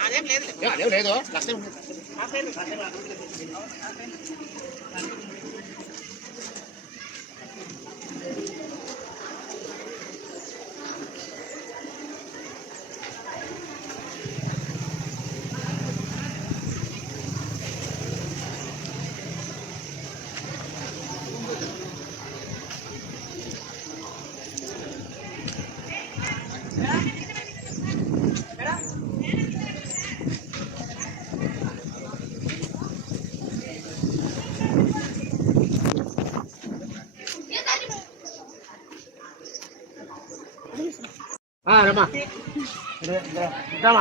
అదేం లేదు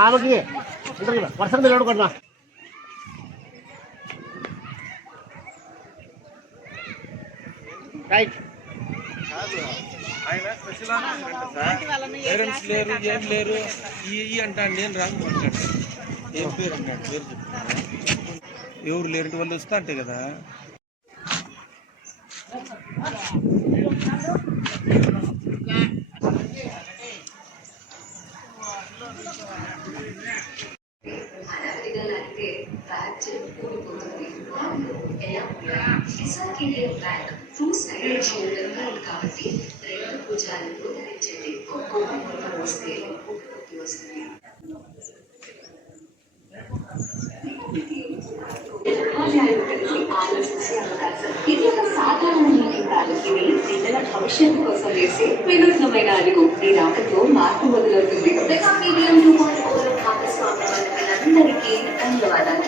ఆమెకి వర్షం నిలబడుకున్నా రైట్ పేరెంట్స్ లేరు ఏం లేరు ఈ అంటాను నేను రాను అంటాడు ఏం పేరు అన్నాడు పేరు చెప్తాను ఎవరు లేరంటే వాళ్ళు వస్తా అంటే కదా కాబట్టి రెండు భుజాలను ధరించండి వస్తే వస్తుంది ఇది ఒక సాధారణమైన కాదు. ఇది పిల్లల భవిష్యత్తు కోసం వేసే వినూత్నమైన అడుగు. ఈ రాకతో మార్పు మొదలవుతుంది. మెగామీడియం 2.0 భాగస్వామ్యులందరికీ ధన్యవాదాలు.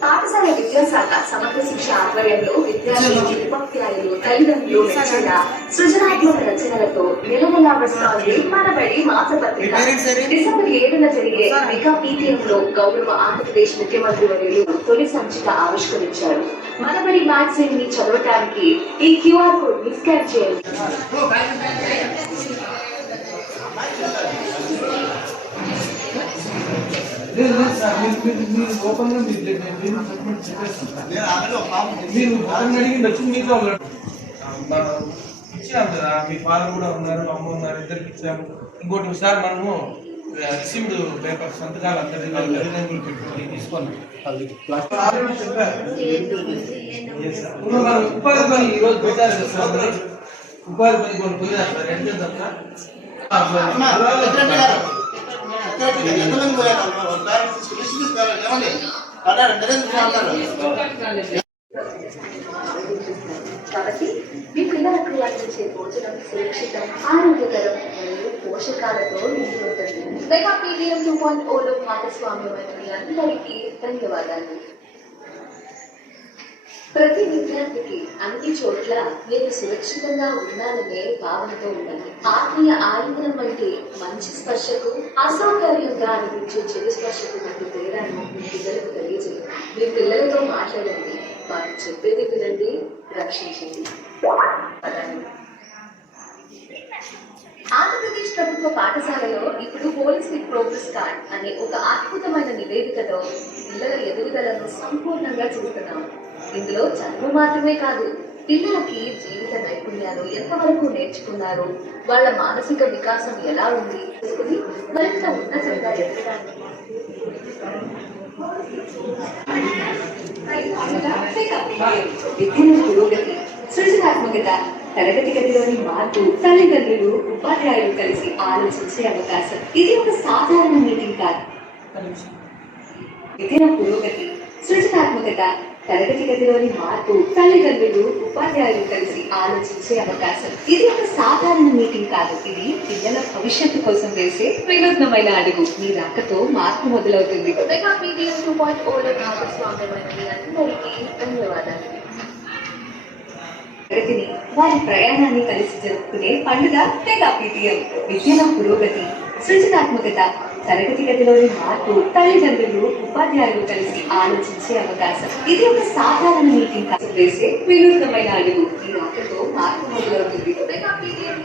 పాఠశాల విద్యాశాఖ సమగ్ర శిక్ష ఆధ్వర్యంలో విద్యార్థులు ఉపాధ్యాయులు తల్లిదండ్రులు మెచ్చిన సృజనాత్మక రచనలతో నిలవలా వస్తోంది మనబడి మాసపత్రిక. డిసెంబర్ 7న జరిగే మెగా పీటీఎంలో గౌరవ ఆంధ్రప్రదేశ్ ముఖ్యమంత్రి వర్యులు తొలి సంచిక ఆవిష్కరించారు. మనబడి మ్యాగజైన్ ని చదవటానికి ఈ క్యూఆర్ కోడ్ ని స్కాన్ చేయండి. లేదు లేదు సార్, మీరు ఓపెన్గా మీరు నేను సబ్మిట్ చేసేస్తాను సార్. మీరు వాళ్ళని అడిగింది వచ్చి మీతో ఇచ్చాము కదా, మీ ఫాదర్ కూడా ఉన్నారు, అమ్మ ఉన్నారు, ఇద్దరికి ఇచ్చాము. ఇంకోటి సార్ మనము రిసీవ్డ్ పేపర్స్ సంతకాలు అందరి తల్లిదండ్రులు పెట్టుకొని తీసుకొని చెప్పారు. మనం ఉపాధి పని ఈరోజు పెట్టారు కదా సార్, మరి ఉపాధి పని కొన్ని పోయారు సార్, ఎంత చేద్దాం సార్? కాబట్టి మీ పిల్లలకు అందించే భోజనం సురక్షితం, ఆరోగ్యకరం మరియు పోషకాలతో నిండి ఉంటుంది. మెగా పీడిఎం 2.0లో భాగస్వామ్యమైన మీ అందరికీ ధన్యవాదాలు. ప్రతి విద్యార్థికి అన్ని చోట్ల నేను సురక్షితంగా ఉన్నాననే భావనతో ఉండాలి. ఆత్మీయ ఆలింగనం వంటి మంచి స్పర్శకు, అసౌకర్యంగా అనిపించే చెడు స్పర్శకు వంటి తేడాను మీ పిల్లలకు తెలియజేయండి. మీ పిల్లలతో మాట్లాడండి, వారు చెప్పేది వినండి, రక్షించండి. ఆంధ్రప్రదేశ్ ప్రభుత్వ పాఠశాలలో ఇప్పుడు హోలిస్టిక్ ప్రోగ్రెస్ కార్డ్ అనే ఒక అద్భుతమైన నివేదికతో పిల్లల ఎదుగుదలను సంపూర్ణంగా చూస్తున్నాం. ఇందులో చదువు మాత్రమే కాదు, పిల్లలకి జీవిత నైపుణ్యాలు ఎంతవరకు నేర్చుకున్నారు, వాళ్ళ మానసిక వికాసం ఎలా ఉంది తెలుసుకుని మరింత ఉన్నతంగా ఎదగడానికి విద్యలో పురోగతి, సృజనాత్మకత, తరగతి గదిలోని మార్పు, తల్లిదండ్రులు, ఉపాధ్యాయులు కలిసి ఆలోచించే అవకాశం. ఇది ఒక సాధారణ మీటింగ్ కాదు. విద్యలో పురోగతి, సృజనాత్మకత, తరగతి గదిలోని మార్పు, తల్లిదండ్రులు, ఉపాధ్యాయులు కలిసి ఆలోచించే అవకాశం. ఇది ఒక సాధారణ మీటింగ్ కాదు, ఇది పిల్లల భవిష్యత్తు కోసం వేసే వినూత్నమైన అడుగు. మీ రాకతో మార్పు మొదలవుతుంది. మెగా పీడిఎం 2.0లో భాగస్వామ్యమైన మీ అందరికీ ధన్యవాదాలు. ప్రగతిని, వారి ప్రయాణాన్ని కలిసి జరుపుకునే పండుగ మెగా పీడిఎం. విద్యలో పురోగతి, సృజనాత్మకత, తరగతి గదిలోని మార్పు, తల్లిదండ్రులు, ఉపాధ్యాయులు కలిసి ఆలోచించే అవకాశం. ఇది ఒక సాధారణ మీటింగ్ కాదు, వేసే వినూత్నమైన అడుగు. ఈ రాకతో మార్పు మొదలవుతుంది. మెగా పీడిఎం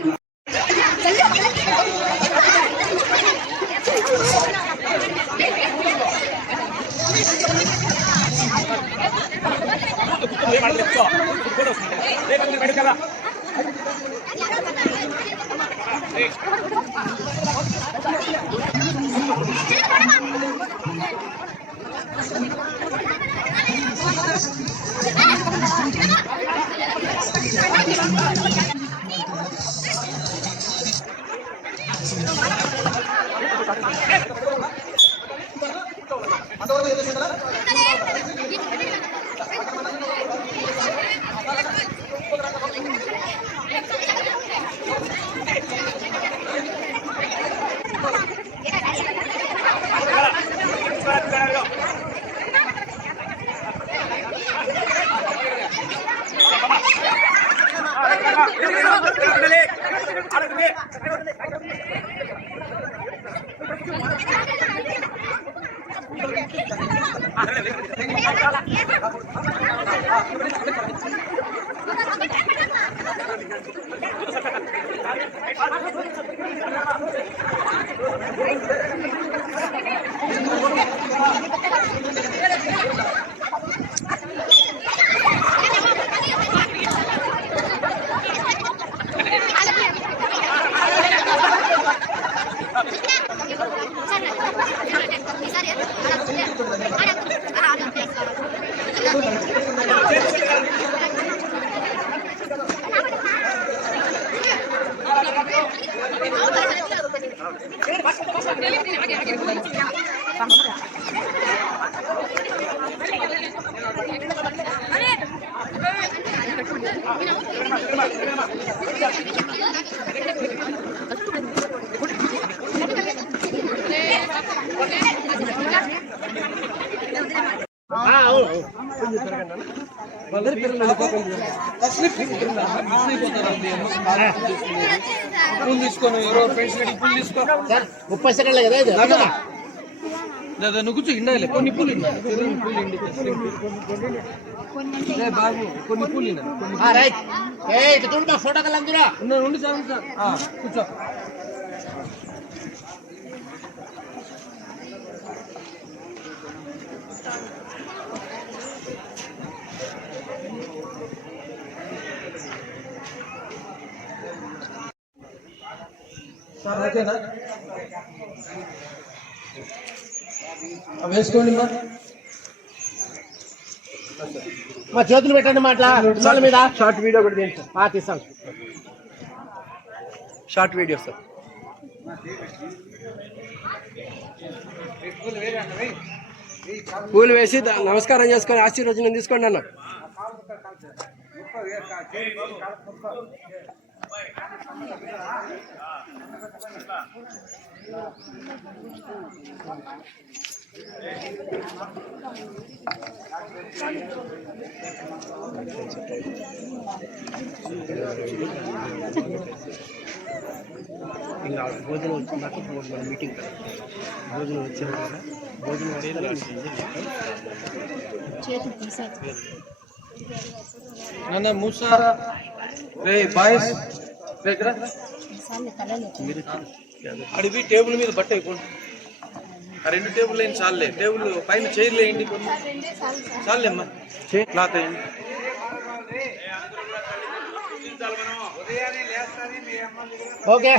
తీసుకొని ఎవరో ఫ్రెండ్స్ పూలు తీసుకో 30 సెకండ్లే కదా ఇది. లేదా నువ్వు కూర్చో ఇండాలి, కొన్ని పూలు బాబు, కొన్ని పూలు రైట్. ఇటు చూడు, మా ఫోటో కల అందులో ఉండి సార్ కూర్చో. సార్ ఓకేనా? వేసుకోండి మా చేతులు పెట్టండి మాటల మీద. షార్ట్ వీడియో ఒకటి తీయండి సార్. తీస్తాను. Short video sir. పూలు వేసి నమస్కారం చేసుకొని ఆశీర్వచనం తీసుకోండి అన్న. ఇంకా భోజనం వచ్చిందాక మన మీటింగ్ కదా, భోజనం వచ్చారు కదా, భోజనం నాన్న మూసా రే బాయ్స్ అడిగి టేబుల్ మీద బట్ట అయిపోండి. ఆ 2 టేబుల్ వేయండి చాలే. టేబుల్ పైన చైర్లు వేయండి, చాలే అమ్మా. క్లాత్ వేయండి. ఓకే.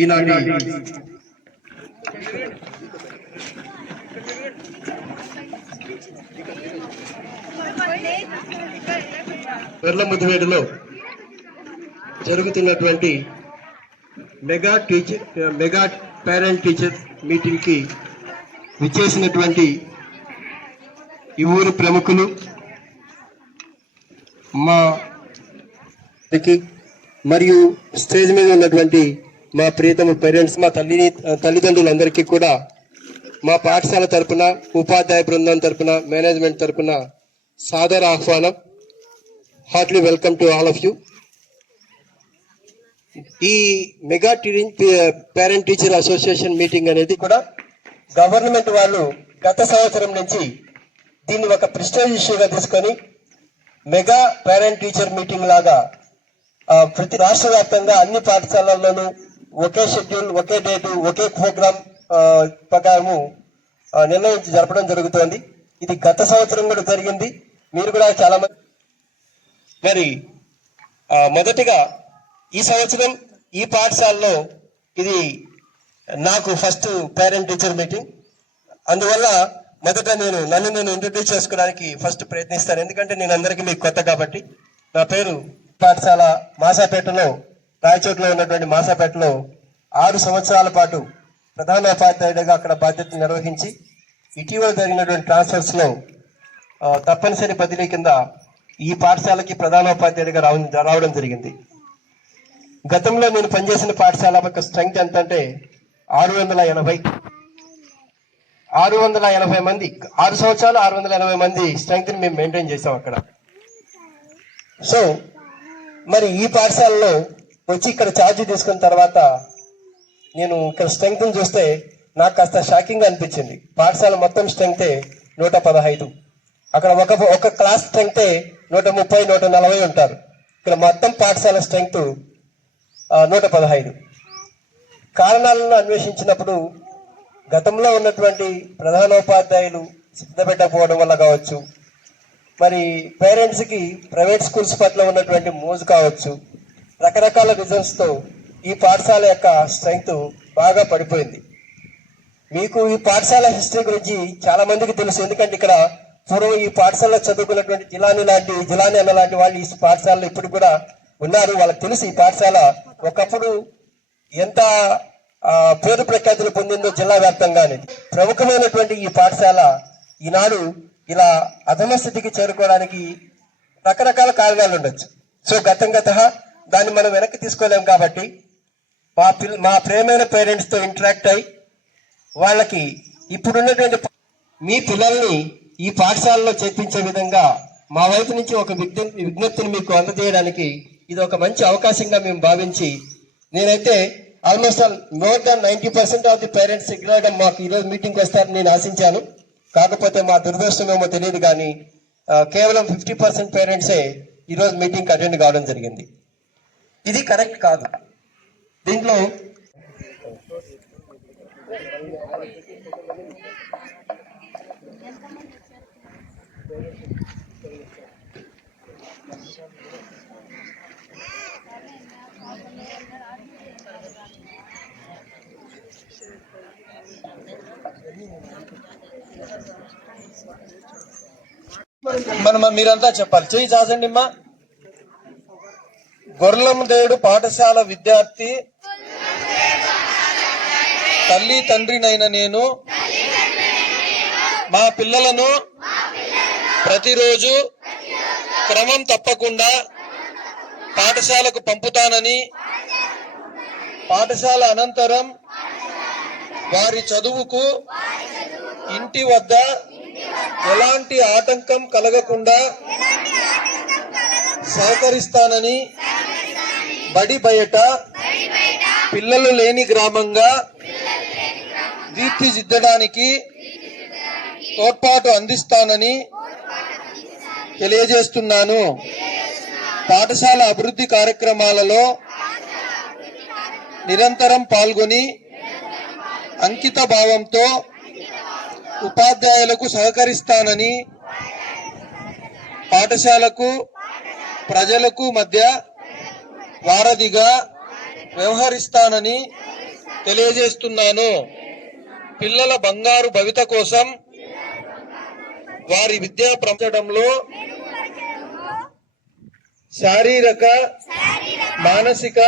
ఈనాటి వెర్లముద్దివేడులో జరుగుతున్నటువంటి మెగా పేరెంట్ టీచర్ మీటింగ్ కి విచ్చేసినటువంటి ఈ ఊరు ప్రముఖులు మా మరియు స్టేజ్ మీద ఉన్నటువంటి మా ప్రియతమ పేరెంట్స్, మా తల్లిదండ్రులందరికీ కూడా మా పాఠశాల తరపున, ఉపాధ్యాయ బృందం తరపున, మేనేజ్మెంట్ తరపున సాదర ఆహ్వానం. Heartly welcome to all of you. ఈ mega parent teacher association meeting అనేది కూడా గవర్నమెంట్ వాళ్ళు గత సంవత్సరం నుంచి దీన్ని ఒక ప్రెస్టీజ్ ఇష్యూగా తీసుకొని మెగా పేరెంట్ టీచర్ మీటింగ్ లాగా ప్రతి రాష్ట్ర వ్యాప్తంగా అన్ని పాఠశాలల్లోనూ ఒకే షెడ్యూల్, ఒకే డేటు, ఒకే ప్రోగ్రామ్ ప్రకారము నిర్ణయించి జరపడం జరుగుతోంది. ఇది గత సంవత్సరం కూడా జరిగింది. మీరు కూడా చాలా మంది మరి మొదటిగా ఈ సంవత్సరం ఈ పాఠశాలలో ఇది నాకు ఫస్ట్ పేరెంట్ టీచర్ మీటింగ్. అందువల్ల మొదట నన్ను ఇంట్రడ్యూస్ చేసుకోవడానికి ఫస్ట్ ప్రయత్నిస్తాను, ఎందుకంటే నేను అందరికీ మీకు కొత్త కాబట్టి. నా పేరు పాఠశాల మాసాపేటలో, రాయచోట్లో ఉన్నటువంటి మాసాపేటలో 6 సంవత్సరాల పాటు ప్రధానోపాధ్యాయుడిగా అక్కడ బాధ్యతలు నిర్వహించి ఇటీవల జరిగినటువంటి ట్రాన్స్ఫర్స్ లో తప్పనిసరి బదిలీ కింద ఈ పాఠశాలకి ప్రధానోపాధ్యాయుడిగా రావడం జరిగింది. గతంలో నేను పనిచేసిన పాఠశాల యొక్క స్ట్రెంగ్త్ ఎంత అంటే 680 మంది. 6 సంవత్సరాలు 680 మంది స్ట్రెంగ్త్ ని మేము మెయింటైన్ చేసాం అక్కడ. సో మరి ఈ పాఠశాలలో వచ్చి ఇక్కడ ఛార్జ్ తీసుకున్న తర్వాత నేను ఇక్కడ స్ట్రెంగ్త్ ని చూస్తే నాకు కాస్త షాకింగ్ గా అనిపించింది. పాఠశాల మొత్తం స్ట్రెంగ్తే 115. అక్కడ ఒక క్లాస్ స్ట్రెంగ్తే 130, 140 ఉంటారు. ఇక్కడ మొత్తం పాఠశాల స్ట్రెంగ్త్ 115. కారణాలను అన్వేషించినప్పుడు గతంలో ఉన్నటువంటి ప్రధానోపాధ్యాయులు శ్రద్ధ పెట్టకపోవడం వల్ల కావచ్చు, మరి పేరెంట్స్ కి ప్రైవేట్ స్కూల్స్ పట్ల ఉన్నటువంటి మోజు కావచ్చు, రకరకాల రీజన్స్ తో ఈ పాఠశాల యొక్క స్ట్రెంగ్త్ బాగా పడిపోయింది. మీకు ఈ పాఠశాల హిస్టరీ గురించి చాలా మందికి తెలుసు, ఎందుకంటే ఇక్కడ పూర్వం ఈ పాఠశాలలో చదువుకున్నటువంటి జిలాని అన్న లాంటి వాళ్ళు ఈ పాఠశాలలో ఇప్పుడు కూడా ఉన్నారు. వాళ్ళకి తెలుసు ఈ పాఠశాల ఒకప్పుడు ఎంత పేరు ప్రఖ్యాతులు పొందిందో జిల్లా వ్యాప్తంగా అనేది. ప్రముఖమైనటువంటి ఈ పాఠశాల ఈనాడు ఇలా అధమ స్థితికి చేరుకోవడానికి రకరకాల కారణాలు ఉండొచ్చు. సో గత దాన్ని మనం వెనక్కి తీసుకోలేం కాబట్టి మా ప్రేమైన పేరెంట్స్ తో ఇంటరాక్ట్ అయి వాళ్ళకి ఇప్పుడున్నటువంటి మీ పిల్లల్ని ఈ పాఠశాలలో చేర్పించే విధంగా మా వైపు నుంచి ఒక విజ్ఞప్తిని మీకు అందజేయడానికి ఇది ఒక మంచి అవకాశంగా మేము భావించి, నేనైతే almost more than 90% of the parents రెగ్యులర్గా మాకు ఈరోజు మీటింగ్కి వస్తారని నేను ఆశించాను. కాకపోతే మా దురదృష్టం ఏమో తెలియదు కానీ కేవలం 50% పేరెంట్సే ఈరోజు మీటింగ్కి అటెండ్ కావడం జరిగింది. ఇది కరెక్ట్ కాదు. దీంట్లో మీరంతా చెప్పాలి. చెయ్యి చాచండి అమ్మా. గొర్లమ్మదేవుడు పాఠశాల విద్యార్థి తల్లి తండ్రినైన నేను మా పిల్లలను ప్రతిరోజు క్రమం తప్పకుండా పాఠశాలకు పంపుతానని, పాఠశాల అనంతరం వారి చదువుకు ఇంటి వద్ద ఎలాంటి ఆటంకం కలగకుండా సహకరిస్తానని, బడి బయట పిల్లలు లేని గ్రామంగా తీర్చిదిద్దడానికి తోడ్పాటు అందిస్తానని తెలియజేస్తున్నాను. పాఠశాల అభివృద్ధి కార్యక్రమాలలో నిరంతరం పాల్గొని అంకిత భావంతో ఉపాధ్యాయులకు సహకరిస్తానని, పాఠశాలకు ప్రజలకు మధ్య వారధిగా వ్యవహరిస్తానని తెలియజేస్తున్నాను. పిల్లల బంగారు భవిత కోసం వారి విద్యా పెంచడంలో శారీరక, మానసిక,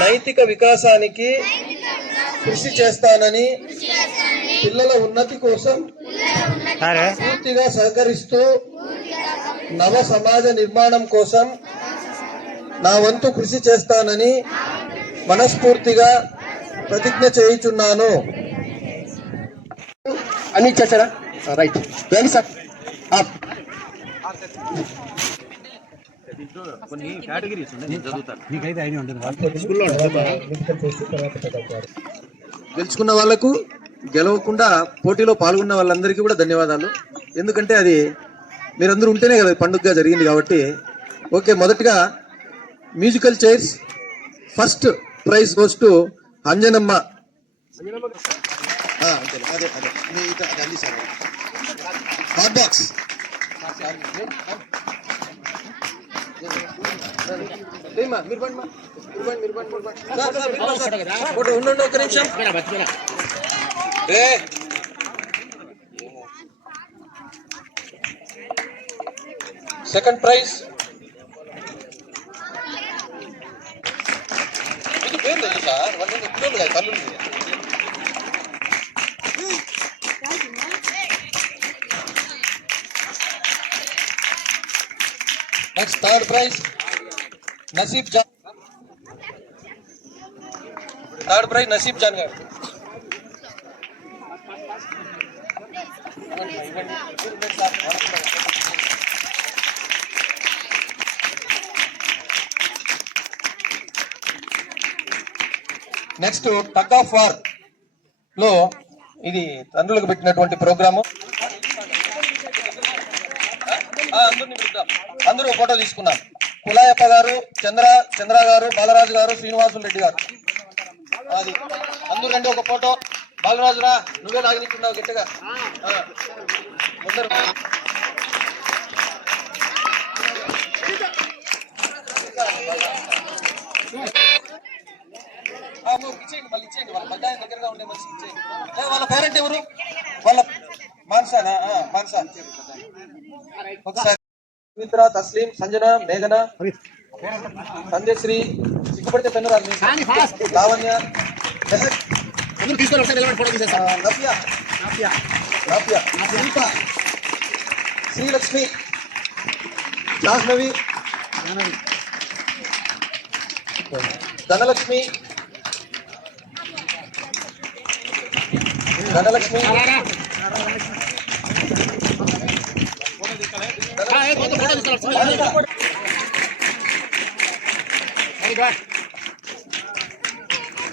నైతిక వికాసానికి కృషి చేస్తానని, పిల్లల ఉన్నతి కోసం పూర్తిగా సహకరిస్తూ నవ సమాజ నిర్మాణం కోసం నా వంతు కృషి చేస్తానని మనస్ఫూర్తిగా ప్రతిజ్ఞ చేయుచున్నాను అని చేశారా? రైట్, ఏంటి సార్? కొన్ని కేటగిరీస్ ఉన్నాయి, నేను చదువుతాను. గెలుచుకున్న వాళ్లకు, గెలవకుండా పోటీలో పాల్గొన్న వాళ్ళందరికీ కూడా ధన్యవాదాలు. ఎందుకంటే అది మీరందరూ ఉంటేనే కదా పండుగగా జరిగింది కాబట్టి. ఓకే, మొదటగా musical chairs first prize goes to Anjanamma. Hot box ఉండండి ఒక నిమిషం. సెకండ్ ప్రైజ్ ఇది పేరు లేదు సార్, వాళ్ళు పిల్లలు కాదు తల్లు. Next third prize నసీబ్ John. Third prize నసీబ్ John గారు. నెక్స్ట్ టగ్ ఆఫ్ వార్ లో ఇది తండ్రులకు పెట్టినటువంటి ప్రోగ్రాము. అందరూ ఫోటో తీసుకున్నారు. కులాయప్ప గారు, చంద్ర గారు, బాలరాజు గారు, శ్రీనివాసులు రెడ్డి గారు. అది అందరూ రండి ఒక ఫోటో. బాలరాజురా నువ్వే లాగినిస్తున్నావు గట్టిగా. ముందరు మళ్ళీ ఇచ్చేయండి, వాళ్ళ పెద్ద దగ్గరగా ఉండే మనిషి ఇచ్చేయండి. వాళ్ళ పేరెంట్ ఎవరు? వాళ్ళ మాన్సానా? మాన్సా. ఒకసారి పవిత్ర, తస్లీం, సంజన, మేఘన, సంజయశ్రీ, సిగ్గుపడితే పెన్ను రాదు, లావణ్య, శిల్ప, శ్రీలక్ష్మి, జాహ్నవి, ధనలక్ష్మి,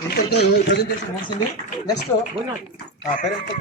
ఇంతటితో ప్రెజెంటేషన్ ముగిసింది. Next parents